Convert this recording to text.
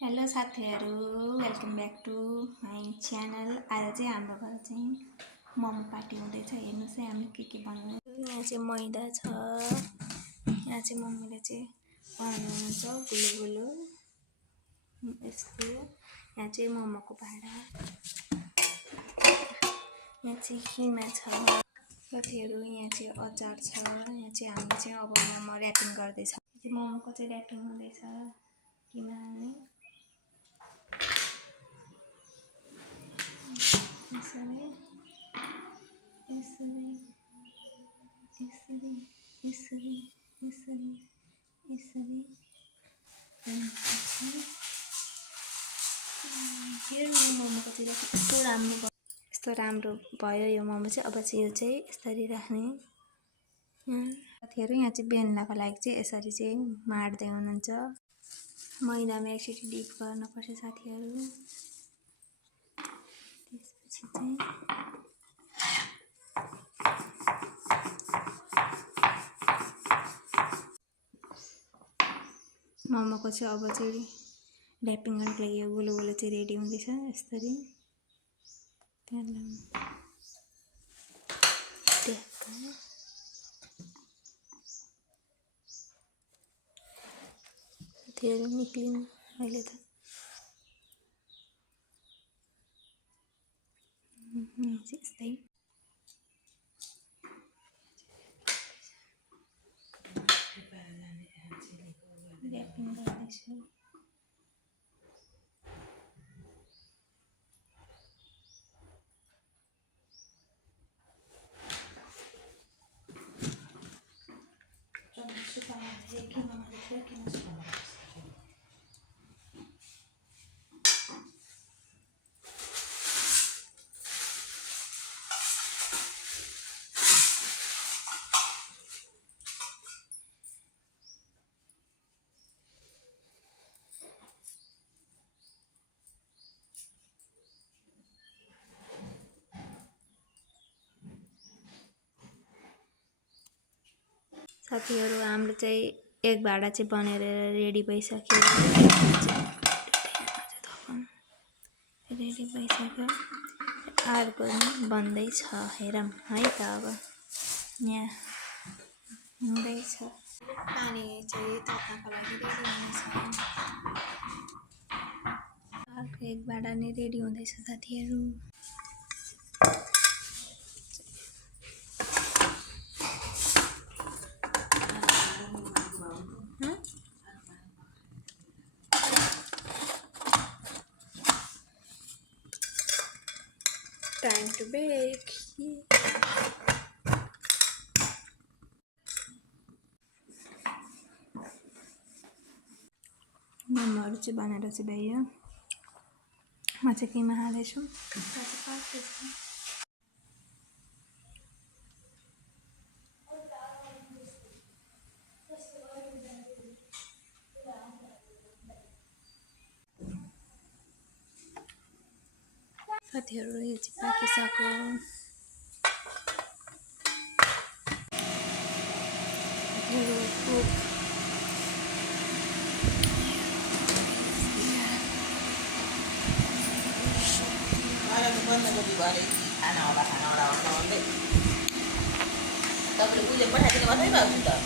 Hello साथीहरू, welcome back to my channel. आज चाहिँ हाम्रो घर चाहिँ मोमो पार्टी हुँदैछ। हेर्नुहोस् है हामी के बनाउने। यहाँ चाहिँ मैदा छ, यहाँ चाहिँ मम्मीले चाहिँ बनाउनुहुन्छ गुलो गुलो यस्तो। यहाँ चाहिँ मोमोको भाँडा, यहाँ चाहिँ किमा छ साथीहरू। यहाँ चाहिँ अचार छ। यहाँ चाहिँ हामीले चाहिँ अब मोमो ऱ्यापिङ गर्दैछ। मोमोको चाहिँ ऱ्यापिङ हुँदैछ किनभने यसरी यसरी यसरी यसरी यसरी यसरी हेर्नु मोमोको चाहिँ यस्तो राम्रो भयो यो मोमो चाहिँ। अब चाहिँ यो चाहिँ यसरी राख्ने साथीहरू। यहाँ चाहिँ बेल्नको लागि चाहिँ यसरी चाहिँ माड्दै हुनुहुन्छ। मैदामा एकचोटि डिप गर्नुपर्छ साथीहरू। त्यसपछि चाहिँ मोमोको चाहिँ अब चाहिँ ऱ्यापिङ गर्नको लागि यो गुलो गुलो चाहिँ रेडी हुँदैछ यसरी। धेरै निक्लिनु अहिले त यस्तै ऱ्यापिङ गर्दैछु। साथीहरू हाम्रो चाहिँ एक भाँडा चाहिँ बनेर रेडी भइसक्यो। रेडी भइसक्यो, अर्को बन्दैछ। हेरौँ है त अब यहाँ हुँदैछ। पानी चाहिँ तात्नको लागि रेडी हुँदैछ। अर्को एक भाँडा नै रेडी हुँदैछ साथीहरू। Time to bake. मोमोहरू चाहिँ बनाएर चाहिँ भइयो। म चाहिँ किमा हाल्दैछु। साथीहरू यो चाहिँ पाकिसक्यो। Tapi punya pernah jadi masa itu sudah.